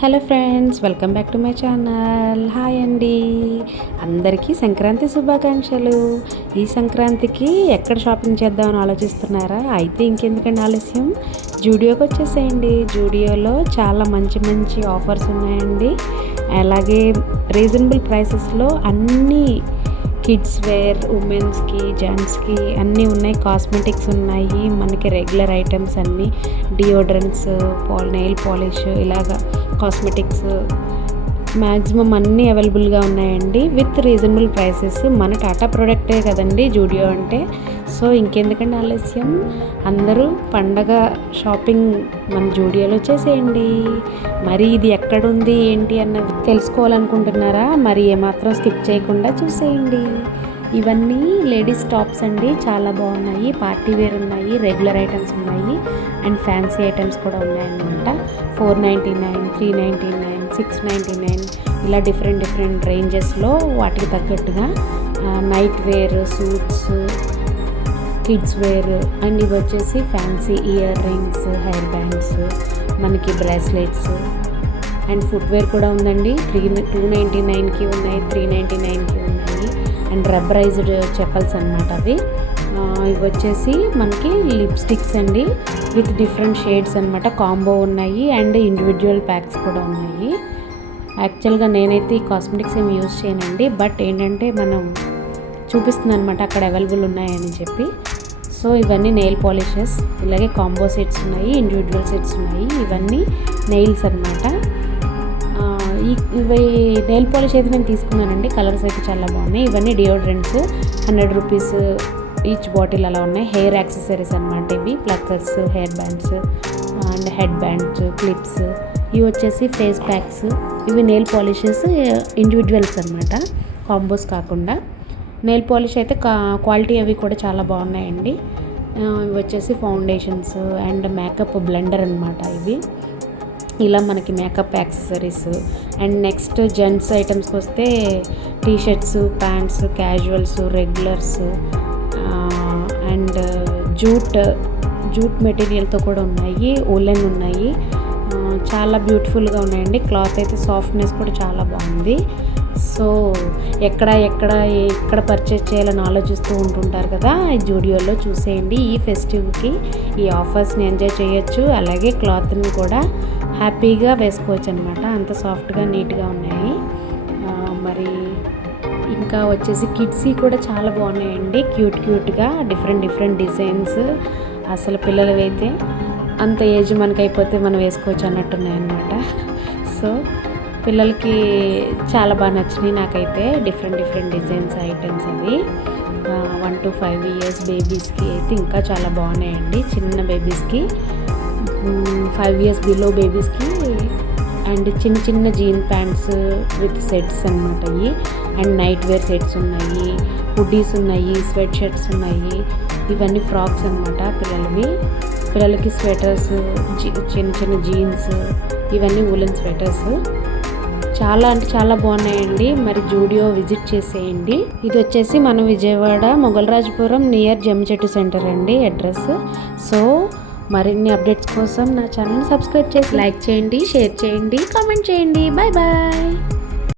Hello friends, welcome back to my channel. Hi అండి, అందరికీ సంక్రాంతి శుభాకాంక్షలు. ఈ సంక్రాంతికి ఎక్కడ షాపింగ్ చేద్దామని ఆలోచిస్తున్నారా? అయితే ఇంకెందుకండి ఆలస్యం, జూడియోకి వచ్చేసేయండి. జూడియోలో చాలా మంచి మంచి ఆఫర్స్ ఉన్నాయండి. అలాగే రీజనబుల్ ప్రైసెస్లో అన్నీ కిడ్స్ వేర్, ఉమెన్స్కి, జెంట్స్కి అన్నీ ఉన్నాయి. కాస్మెటిక్స్ ఉన్నాయి, మనకి రెగ్యులర్ ఐటమ్స్ అన్నీ, డియోడ్రెంట్స్, నెయిల్ పాలిష్, ఇలాగా కాస్మెటిక్స్ మ్యాక్సిమం అన్నీ అవైలబుల్గా ఉన్నాయండి విత్ రీజనబుల్ ప్రైసెస్. మన టాటా ప్రోడక్టే కదండి జూడియో అంటే. సో ఇంకెందుకండి ఆలస్యం, అందరూ పండగ షాపింగ్ మన జూడియోలో చేసేయండి. మరి ఇది ఎక్కడుంది ఏంటి అన్నది తెలుసుకోవాలనుకుంటున్నారా? మరి ఏమాత్రం స్కిప్ చేయకుండా చూసేయండి. ఇవన్నీ లేడీస్ టాప్స్ అండి, చాలా బాగున్నాయి. పార్టీ వేర్ ఉన్నాయి, రెగ్యులర్ ఐటమ్స్ ఉన్నాయి, అండ్ ఫ్యాన్సీ ఐటమ్స్ కూడా ఉన్నాయన్నమాట. 499, 399, 699 ఇలా డిఫరెంట్ రేంజెస్లో వాటికి తగ్గట్టుగా night wear, suits, kids wear, and ఇవి వచ్చేసి fancy ear rings, hair bands, మనకి బ్రాస్లెట్స్ అండ్ ఫుట్వేర్ కూడా ఉందండి. 299కి ఉన్నాయి, 399కి ఉన్నాయి, అండ్ రబ్బరైజ్డ్ చెప్పల్స్ అనమాట అవి. ఇవి వచ్చేసి మనకి లిప్స్టిక్స్ అండి విత్ డిఫరెంట్ షేడ్స్ అనమాట, కాంబో ఉన్నాయి, అండ్ ఇండివిజువల్ ప్యాక్స్ కూడా ఉన్నాయి. యాక్చువల్గా నేనైతే ఈ కాస్మెటిక్స్ ఏమి యూజ్ చేయనండి, బట్ ఏంటంటే మనం చూపిస్తుంది అనమాట అక్కడ అవైలబుల్ ఉన్నాయని చెప్పి. సో ఇవన్నీ నెయిల్ పాలిషెస్, ఇలాగే కాంబో సెట్స్ ఉన్నాయి, ఇండివిజువల్ సెట్స్ ఉన్నాయి. ఇవన్నీ నెయిల్స్ అనమాట. ఇవి నెయిల్ పాలిష్ అయితే నేను తీసుకున్నానండి, కలర్స్ అయితే చాలా బాగున్నాయి. ఇవన్నీ డియోడ్రెంట్స్, 100 రూపీస్ ఈచ్ బాటిల్ అలా ఉన్నాయి. హెయిర్ యాక్సెసరీస్ అనమాట ఇవి, pluckers, hair bands and head bands, clips. ఇవి వచ్చేసి ఫేస్ ప్యాక్స్. ఇవి నెయిల్ పాలిషెస్ ఇండివిజువల్స్ అనమాట, కాంబోస్ కాకుండా. నెయిల్ పాలిష్ అయితే క్వాలిటీ అవి కూడా చాలా బాగున్నాయండి. ఇవి వచ్చేసి ఫౌండేషన్స్ అండ్ మేకప్ బ్లెండర్ అనమాట ఇవి. ఇలా మనకి makeup accessories. And next gents ఐటమ్స్కి వస్తే T-shirts, pants, casuals, regulars, and jute మెటీరియల్తో కూడా ఉన్నాయి, ఉలెన్ ఉన్నాయి. చాలా బ్యూటిఫుల్గా ఉన్నాయండి. క్లాత్ అయితే సాఫ్ట్నెస్ కూడా చాలా బాగుంది. సో ఎక్కడ పర్చేస్ చేయాలని ఆలోచిస్తూ ఉంటుంటారు కదా, ఈ జూడియోలో చూసేయండి. ఈ ఫెస్టివ్కి ఈ ఆఫర్స్ని ఎంజాయ్ చేయొచ్చు, అలాగే క్లాత్ని కూడా హ్యాపీగా వేసుకోవచ్చు అనమాట. అంత సాఫ్ట్గా నీట్గా ఉన్నాయి. మరి ఇంకా వచ్చేసి కిడ్సీ కూడా చాలా బాగున్నాయండి, క్యూట్గా డిఫరెంట్ డిజైన్స్. అసలు పిల్లలు అయితే అంత ఏజ్ మనకి అయిపోతే మనం వేసుకోవచ్చు అన్నట్టున్నాయన్నమాట. సో పిల్లలకి చాలా బాగా నచ్చినాయి నాకైతే. డిఫరెంట్ డిజైన్స్ ఐటమ్స్ అవి. 1 to 5 years బేబీస్కి అయితే ఇంకా చాలా బాగున్నాయండి. చిన్న బేబీస్కి, 5 years బిలో బేబీస్కి, అండ్ చిన్న జీన్ ప్యాంట్స్ విత్ సెట్స్ అనమాట ఇవి. అండ్ నైట్ వేర్ సెట్స్ ఉన్నాయి, హుడ్డీస్ ఉన్నాయి, స్వెట్ షర్ట్స్ ఉన్నాయి. ఇవన్నీ ఫ్రాక్స్ అనమాట పిల్లలకి స్వెటర్స్, చిన్న జీన్స్, ఇవన్నీ వూలెన్ స్వెటర్స్. చాలా బాగున్నాయండి. మరి జూడియో విజిట్ చేసేయండి. ఇది వచ్చేసి మన విజయవాడ మొగల్రాజపురం నియర్ జమ్మిచెట్టు సెంటర్ అండి అడ్రస్. సో మరిన్ని అప్డేట్స్ కోసం నా ఛానల్ సబ్స్క్రైబ్ చేసి లైక్ చేయండి, షేర్ చేయండి, కామెంట్ చేయండి. బాయ్.